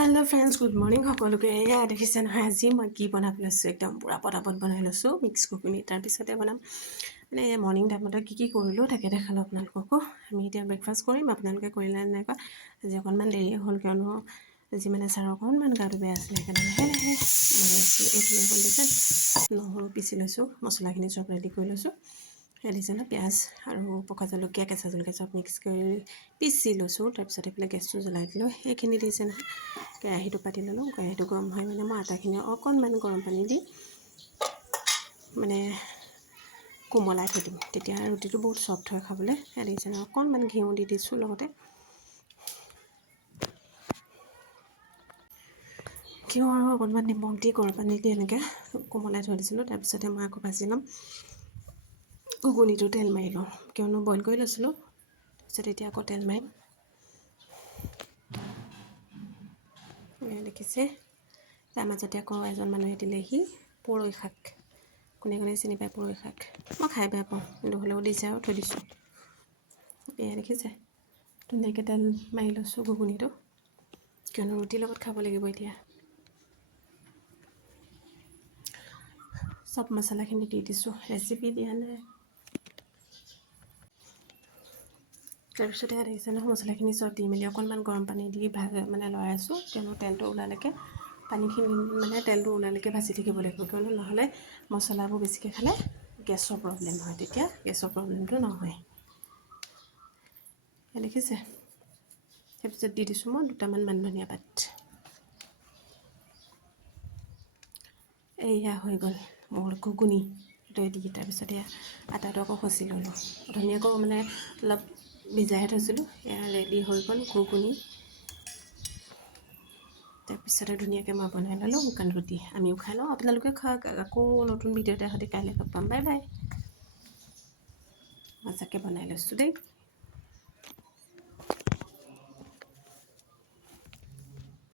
hello friends good morning সকলোকে এয়া দেখিছে নহয় আজি মই কি বনাব লৈছোঁ একদম পুৰা পটাপট বনাই লৈছোঁ মিক্স ঘুগুনি তাৰপিছতে বনাম মানে মৰ্নিং টাইমতে কি কৰিলোঁ তাকে দেখালোঁ আপোনালোককো আমি এতিয়া ব্ৰেকফাষ্ট কৰিম আপোনালোকে কৰিলে নাই কৰা আজি অকণমান দেৰি হ'ল কিয়নো আজি মানে ছাৰ অকণমান গাটো বেয়া আছিলে সেইকাৰণে লাহে লাহে এইখিনি হ'ল দিছে নহৰু পিচি লৈছোঁ মছলাখিনি চব ৰেডি কৰি লৈছোঁ দিছে ন পিঁয়াজ আৰু পকা জলকীয়া কেঁচা জলকীয়া চব মিক্স কৰি পিচি লৈছোঁ তাৰপিছত এইফালে গেছটো জ্বলাই দিলোঁ সেইখিনি দিছে নহয় কেৰাহীটো পাতি ল'লোঁ কেৰাহীটো গৰম হয় মানে মই আটাখিনি অকণমান গৰম পানী দি মানে কোমলাই থৈ দিম তেতিয়া ৰুটিটো বহুত চফ্ট হয় খাবলৈ দিছে নহয় অকণমান ঘিউ দি দিছোঁ লগতে ঘিউ আৰু অকণমান নিমখ দি গৰম পানী দি এনেকৈ কোমলাই থৈ দিছিলোঁ তাৰপিছতে মই আকৌ ভাজি ল'ম ঘুগুনিটো তেল মাৰি লওঁ কিয়নো বইল কৰি লৈছিলোঁ তাৰপিছত এতিয়া আকৌ তেল মাৰিম দেখিছে তাৰ মাজতে আকৌ এজন মানুহে দিলেহি পুৰৈ শাক কোনে কোনে চিনি পায় পুৰৈ শাক মই খাই বেয়া পাওঁ কিন্তু হ'লেও দিছে আৰু থৈ দিছোঁ এয়া দেখিছে ধুনীয়াকৈ তেল মাৰি লৈছোঁ ঘুগুনিটো কিয়নো ৰুটিৰ লগত খাব লাগিব এতিয়া চব মছলাখিনি দি দিছোঁ ৰেচিপি দিয়া নাই তাৰপিছতে দেখিছে নহয় মছলাখিনি চব দি মেলি অকণমান গৰম পানী দি মানে লৰাই আছোঁ কিয়নো তেলটো ওলালৈকে পানীখিনি মানে তেলটো ওলালৈকে ভাজি থাকিব লাগিব কিয়নো নহ'লে মছলাবোৰ বেছিকৈ খালে গেছৰ প্ৰব্লেম হয় তেতিয়া গেছৰ প্ৰব্লেমটো নহয় দেখিছে তাৰপিছত দি দিছোঁ মই দুটামান মান ধনিয়া পাত এয়া হৈ গ'ল মোৰ ঘুগুনি ৰেডি তাৰপিছত এয়া আটাটো আকৌ খচি ল'লোঁ ধুনীয়াকৈ মানে অলপ ভিজাই থৈছিলোঁ এয়া ৰেডি হৈ গ'ল ঘুগুনি তাৰপিছতে ধুনীয়াকৈ মই বনাই ল'লোঁ শুকান ৰুটি আমিও খাই লওঁ আপোনালোকে খাওক আকৌ নতুন ভিডিঅ' এটা সৈতে কাইলৈ লগ পাম বাই বাই মজাকৈ বনাই লৈছোঁ দেই